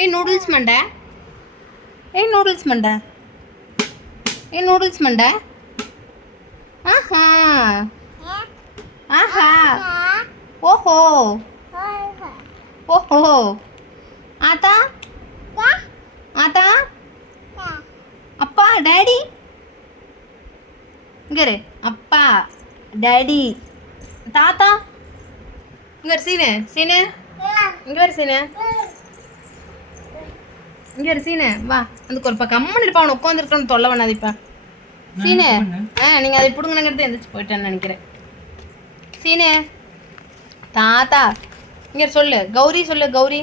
ஏய் நூடுல்ஸ் மண்டை. ஏய் நூடுல்ஸ் மண்டை. ஏய் நூடுல்ஸ் மண்டை. ஆஹா. ஆஹா. ஓஹோ. ஓஹோ. ஆத்தா. ஆத்தா. அப்பா டேடி. இங்கே அப்பா டேடி. தாத்தா. இங்கே சீனு. சீனு. இங்கே சீனு. இங்க இரு சீனு. வா. அதுக்கு ஒரு பக்கம். அம்மன் இருப்பா அவனை உட்காந்துருக்கணும் தொல்லை பண்ணாது இப்ப. சீனு. ஆ நீங்க அதை பிடுங்கணுங்கிறது எந்திரிச்சு போயிட்டேன்னு நினைக்கிறேன். சீனு. தாத்தா. இங்க சொல்லு. கௌரி சொல்லு கௌரி.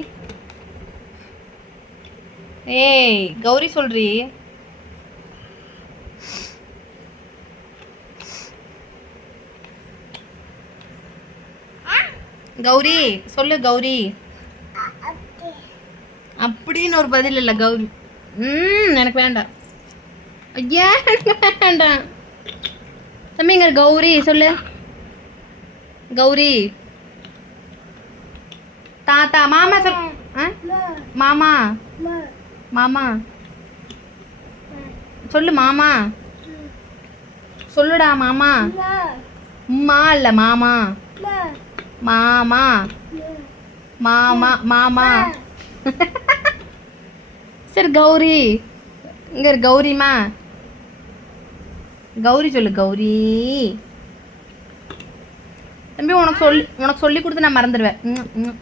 ஏய் கௌரி சொல்றி? கௌரி சொல்லு கௌரி. அப்படின்னு ஒரு பதில் இல்லை கௌரி. ம் எனக்கு வேண்டாம். ஐயா வேண்டாம். தம்பிங்க கௌரி சொல்லு. கௌரி. தாத்தா மாமா சொல் மாமா. மாமா. சொல்லு மாமா. சொல்லுடா மாமா. உம்மா இல்ல மாமா. மாமா. மாமா மாமா. சரி கௌரி. இங்க இரு கௌரிமா கௌரி சொல்லு கௌரி. தம்பி உனக்கு சொல்லி உனக்கு சொல்லி கொடுத்து நான் மறந்துடுவேன். ம்,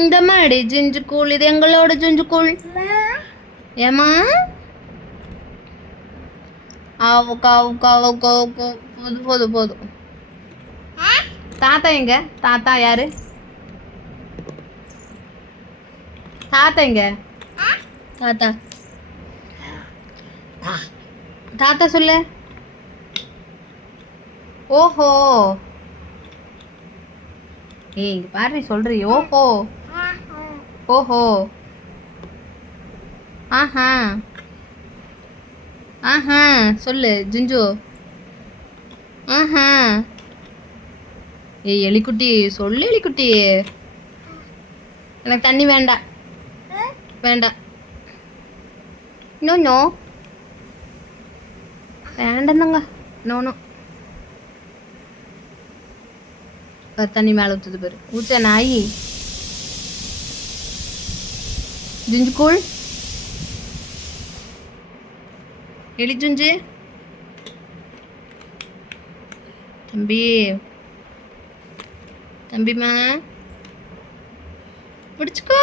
இந்த மாடி ஜிஞ்சு கூழ் இது எங்களோட ஜிஞ்சு கூழ். ஏமா ஆவு காவு காவு காவு. போதும் போதும் போதும் தாத்தா எங்க? தாத்தா யாரு? தாத்தா எங்க? தாத்தா. தாத்தா சொல்லு. ஓஹோ. ஏய் இங்க பாரு சொல்றி ஓஹோ. ஓஹோ. ஆஹா. ஆஹா சொல்லு ஜுஞ்சு. ஆஹா. ஏய் எலிக்குட்டி சொல்லு எலிக்குட்டி. எனக்கு தண்ணி வேண்டாம். வேண்டாம். No no. வேண்டாந்தாங்க no no. தண்ணி மேலே ஊற்றுது பாரு. ஊற்ற நாய். ஜிஞ்சு கூழ். எலி ஜுஞ்சு. தம்பி. தம்பிம்மா. பிடிச்சிக்கோ.